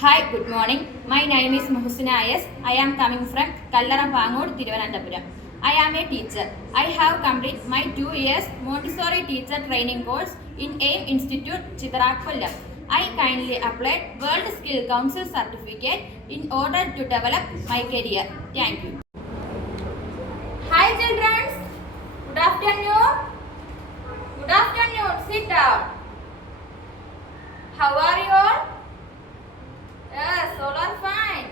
Hi, good morning. My name is Muhsina Ayas. I am coming from Kallara Pangood, Thiruvananthapuram. I am a teacher. I have completed my 2 years Montessori teacher training course in AIM Institute, Chitara, Kollam. I kindly applied World Skill Council certificate in order to develop my career. Thank you. Hi children. Good afternoon. Good afternoon. Sit down. How are you all? Yes, all are fine.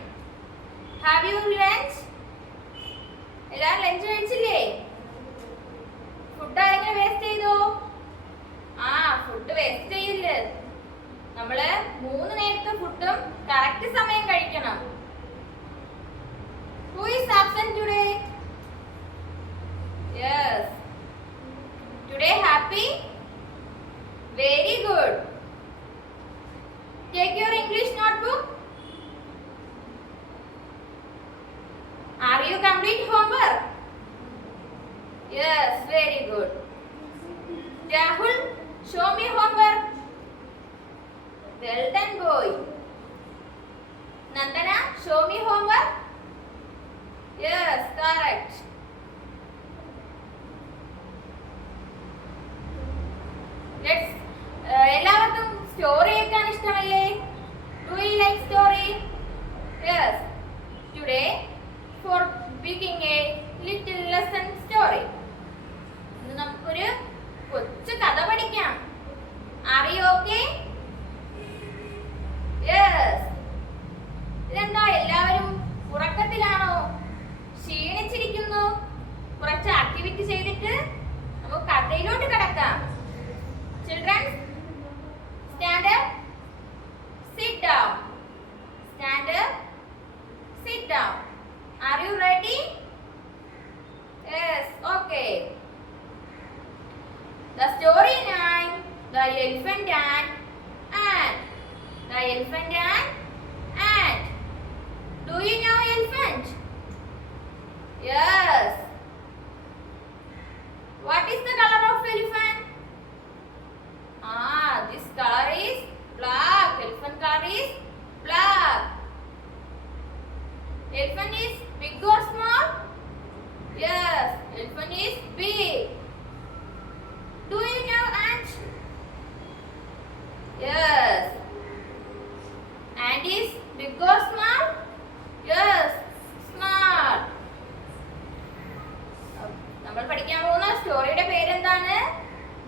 Have you lunch? എല്ലാരും lunch കഴിച്ചില്ലേ? Food ആരെങ്കിലും waste ചെയ്തോ? Food waste ചെയ്യില്ല. നമ്മള് 3 നേരത്തെ ഫുഡും correct സമയം കഴിക്കണം. Who is absent today? Yes. Today happy? Very good. Take your English notebook. Are you complete homework? Yes, very good. Rahul, show me homework. Well done, boy. Nandana, show me homework. Yes, correct. Let's എല്ലാവർക്കും story കേൾക്കാൻ ഇഷ്ടമല്ലേ? Do you like story? Yes. Today for beginning a little lesson story. ഇന്ന് നമുക്കൊരു കൊച്ചു കഥ പഠിക്കാം. Are you okay? Yes. ഇതെന്താ എല്ലാവരും ഉറക്കത്തിലാണോ? ക്ഷീണിച്ചിരിക്കുന്നു? കുറച്ച് ആക്ടിവിറ്റി ചെയ്തിട്ട് നമുക്ക് കഥയിലോട്ട് കടക്കാം. Children, stand up, sit down. Stand up, sit down. Are you ready? Yes, okay. The story name, the elephant and ant. The elephant and ant. Do you know elephant? Yes. What is the color of elephant? This color is black. Elephant color is black. Elephant is big or small? Yes, elephant is big. Do you know ant? Yes. Ant is big or small? Yes, small. നമ്മൾ പഠിക്കാൻ പോകുന്ന സ്റ്റോറിയുടെ പേരെന്താണ്?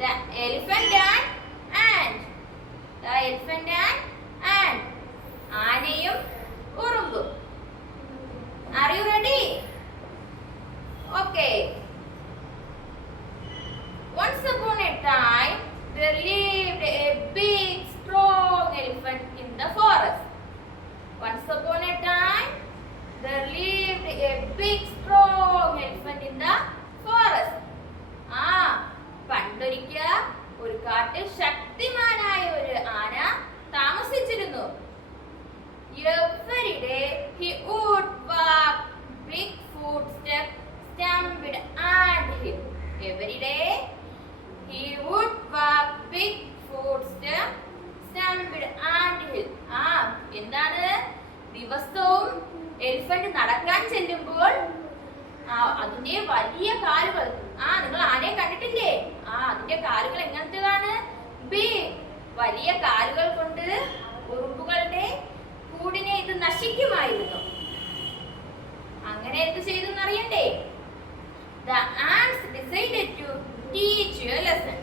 The elephant and ant. The elephant and ant. ആനയും ഉറുമ്പും. Are you ready? Okay. Once upon a time, there lived a big, strong elephant in the forest. Once upon a time, there lived a big, strong elephant in the forest. പണ്ടൊരിക്കൽ ഒരു കാട്ടിൽ ശക്തിമാനായ ഒരു ആന താമസിച്ചിരുന്നു. Every day he would walk big footsteps, stumped and hill. Every day he would walk big footsteps, stumped and hill. എന്താണ്? ദിവസവും elephant നടക്കാൻ ചെല്ലുമ്പോൾ അതിന്റെ വലിയ കാലുകൾ, നിങ്ങൾ ആനയെ കണ്ടിട്ടില്ലേ? അതിന്റെ കാലുകൾ എങ്ങനത്തേതാണ്? ബിഗ്, വലിയ കാലുകൾ കൊണ്ട് ഉറുമ്പുകളുടെ കൂടിനെ ഇത് നശിക്കുമായിരുന്നു. അങ്ങനെ എന്ത് ചെയ്തു എന്നറിയണ്ടേ? The ants decided to teach you a lesson.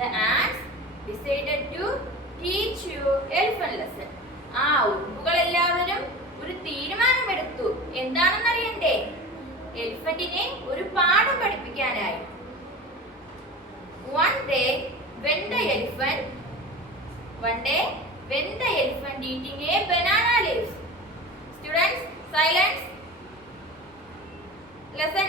The ants decided to teach you elephant lesson. ഉറുമ്പുകൾ എല്ലാവരും ഒരു തീരുമാനമെടുത്തു. എന്താണെന്ന് അറിയണ്ടേ? എലിഫന്റിനെ ഒരു പാഠം പഠിപ്പിക്കാനായി. One day when the elephant eating a banana leaves. Students, silence. Lesson.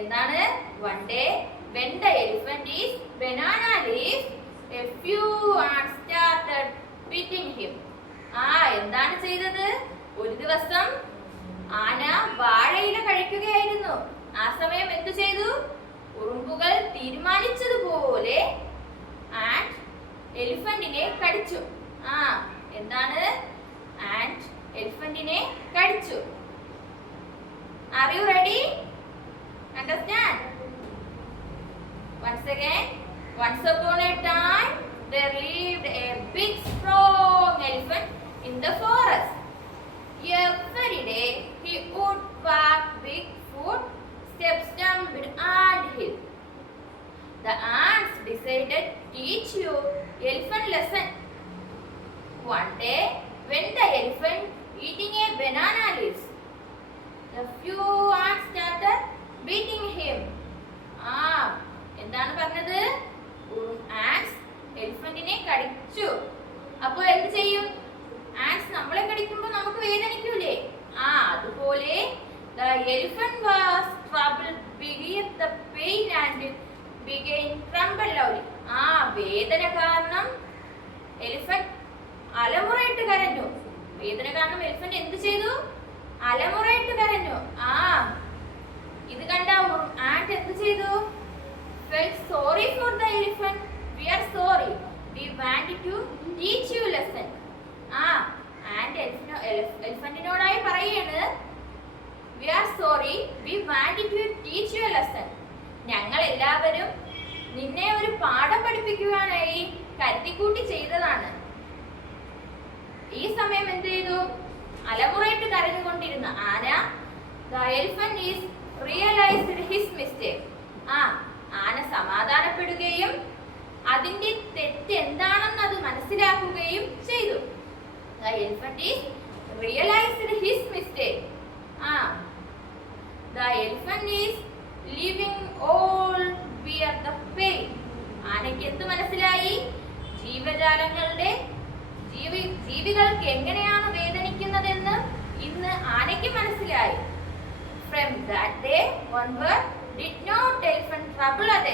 എന്താണ്? One day when the elephant is banana leaves, a few ants started beating him. എന്താണ് ചെയ്തത്? ഒരു ദിവസം ആന വാഴയില കഴിക്കുകയായിരുന്നു. ആ സമയം എന്ത് ചെയ്തു? ഉറുമ്പുകൾ തീരുമാനിച്ചതുപോലെ ആൻഡ് എലിഫന്റിനെ കടിച്ചു. ആ എന്താണ്? ആൻഡ് എലിഫന്റിനെ കടിച്ചു. Are you ready? Understand? Once again, once upon a time, there lived a big strong elephant in the forest. Every day he would walk big footsteps down an ant hill. The ants decided to teach you elephant lesson. One day, when the elephant eating a banana leaves, the few ants started beating him. എന്താണ് പറഞ്ഞത്? ആൻസ് എലിഫന്റിനെ കടിച്ചു. അപ്പോൾ എന്ത് ചെയ്യും? ആൻസ് നമ്മളെ കടിക്കുമ്പോൾ നമുക്ക് വേദനിക്കൂലേ? അതുപോലെ the elephant was troubled beneath the pain and began tremble loudly. വേദന കാരണം എലിഫന്റ് അലമുറയിട്ട് കരഞ്ഞു. വേദന കാരണം എലിഫന്റ് എന്ത് ചെയ്തു? അലമുറയിട്ട് കരഞ്ഞു. ഇത് കണ്ട ആൻഡ് എന്ത് ചെയ്തു? Felt sorry for the elephant. We are sorry. We wanted to teach you lesson. And എലിഫന്റിനോടായി പറയാണ്, we are sorry. We wanted to teach you a lesson. ഞങ്ങൾ എല്ലാവരും നിന്നെ ഒരു പാഠം പഠിപ്പിക്കുവാനായി കരുതിക്കൂട്ടി ചെയ്തതാണ്. ഈ സമയം എന്ത് ചെയ്തു? അലമുറയിട്ട് കരഞ്ഞുകൊണ്ടിരുന്ന ആന the elephant is realized his mistake. ആന സമാധാനപ്പെടുകയും അതിന്റെ തെറ്റ് എന്താണെന്ന് അത് മനസ്സിലാക്കുകയും ചെയ്തു. The elephant is realized his mistake. The elephant is leaving all bear the pain. ആനയ്ക്ക് എന്ത് മനസ്സിലായി? ജീവികൾക്ക് എങ്ങനെയാണ് വേദനിക്കുന്നതെന്ന് ഇന്ന് ആനയ്ക്ക് മനസ്സിലായി. From that day onward, did not elephant trouble others.